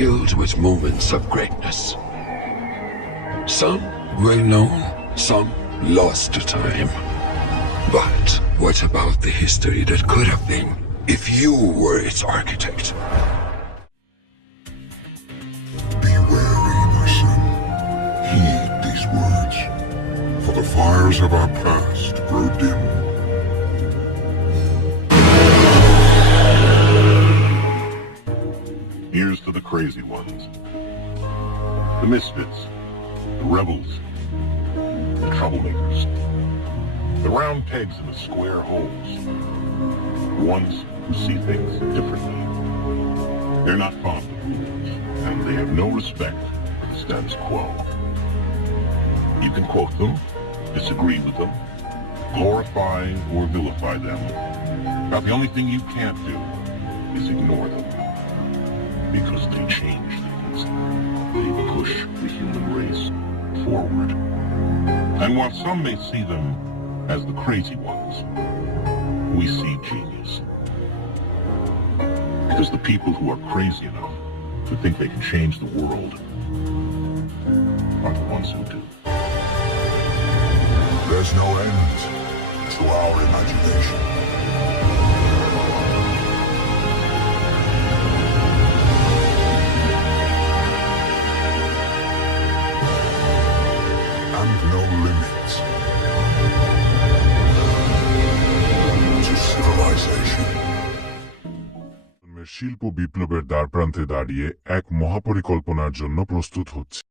filled with moments of greatness. Some well known, some lost to time. But what about the history that could have been if you were its architect? Be wary, my son. Heed these words, for the fires of our past grow dim. Here's to the crazy ones, the misfits, the rebels, the troublemakers, the round pegs in the square holes, the ones who see things differently. They're not fond of rules, and they have no respect for the status quo. You can quote them, disagree with them, glorify or vilify them. But the only thing you can't do is ignore them, because they change things. They push the human race forward. And while some may see them as the crazy ones, we see genius. Because the people who are crazy enough to think they can change the world are the ones who do. There's no end to our imagination. And no limits to civilization. শিল্প বিপ্লবের দ্বারপ্রান্তে দাঁড়িয়ে এক মহাপরিকল্পনার জন্য প্রস্তুত হচ্ছে।